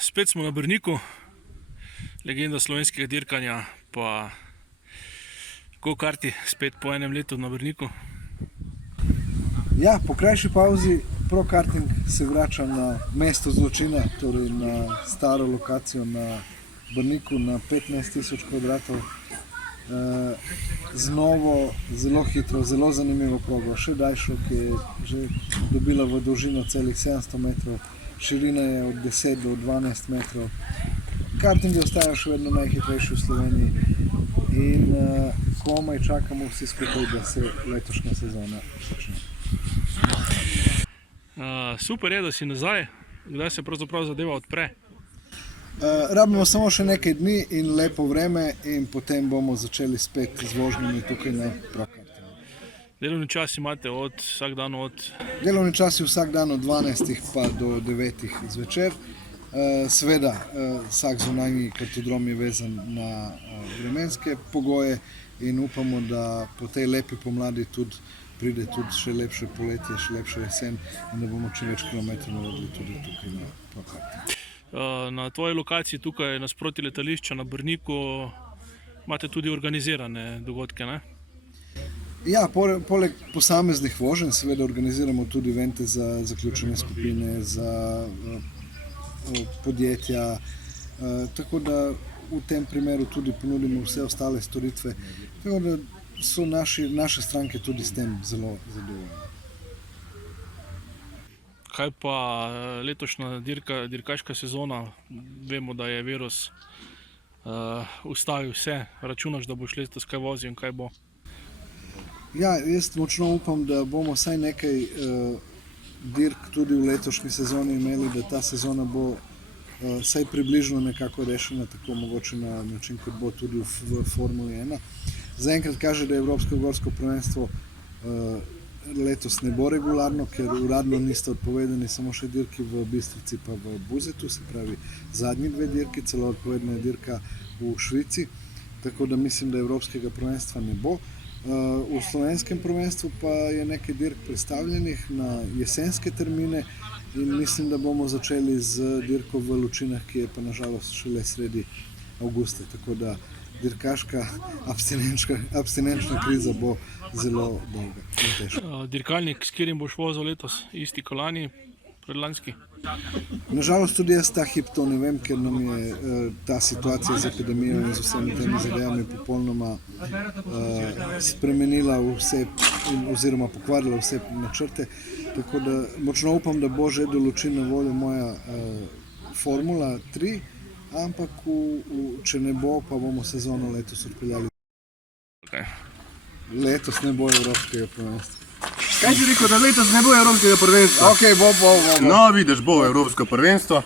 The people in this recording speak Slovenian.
Spet smo na Brniku, legenda slovenskega dirkanja, pa go-karti spet po enem letu na Brniku. Ja, po krajši pauzi pro-karting se vrača na mesto zločina, torej na staro lokacijo na Brniku na 15.000 kvadratov. Z novo, zelo hitro, zelo zanimivo progo, še daljšo, ki je že dobila v dolžino celih 700 metrov, širina je od 10 do 12 metrov. Karting je ostajal še vedno najhitrejši v Sloveniji in komaj čakamo vsi skupaj, da se letošnja sezona začne. Super je, da si nazaj. Kdaj se pravzaprav zadeva odpre? Rabimo samo še nekaj dni in lepo vreme in potem bomo začeli spet z vožnjami tukaj na pro-kartingu. Delovni čas imate vsak dan od? Delovni čas je vsak dan od 12 pa do 9 zvečer. Seveda, vsak zunanji kartodrom je vezan na vremenske pogoje in upamo, da po tej lepi pomladi pride tudi še lepše poletje, še lepša jesen in da bomo čim več kilometrov naredili tudi tukaj na pro-kartingu. Na tvoji lokaciji tukaj nasproti letališča na Brniku imate tudi organizirane dogodke, ne? Ja, poleg posameznih voženj seveda organiziramo tudi evente za zaključene skupine, za podjetja, tako da v tem primeru tudi ponudimo vse ostale storitve, tako da so naše stranke tudi s tem zelo zadovoljne. Kaj pa letošnja dirkaška sezona? Vemo, da je virus ustavil vse. Računaš, da boš letos kaj vozil in kaj bo? Ja, jaz močno upam, da bomo vsaj nekaj dirk tudi v letošnji sezoni imeli, da ta sezona bo vsaj približno nekako rešena, tako mogoče na način, kot bo tudi v Formuli 1. Zaenkrat kaže, da je Evropsko gorsko prvenstvo letos ne bo regularno, ker uradno nista odpovedani samo še dirki v Bistrici pa v Buzetu, se pravi zadnji dve dirki, celo odpovedna je dirka v Švici, tako da mislim, da Evropskega prvenstva ne bo. V slovenskem prvenstvu pa je nekaj dirk predstavljenih na jesenske termine in mislim, da bomo začeli z dirko v Lučinah, ki je pa nažalost šele sredi avgusta, tako da dirkaška abstinenčna kriza bo zelo dolga in težka. Dirkalnik, s katerim boš vozil letos, isti kot lani, predlanski? Nažalost tudi jaz ta hip to ne vem, ker nam je ta situacija z epidemijo in z vsemi temi zadevami popolnoma spremenila vse oziroma pokvarila vse načrte, tako da močno upam, da bo že do Lučin na voljo moja Formula 3, ampak če ne bo, pa bomo sezono letos odpeljali. Letos ne bo Evropskega prvenstva. Kaj si rekel, da letos ne bo Evropskega prvenstva? Ok, bo. No, vidiš, bo Evropsko prvenstvo.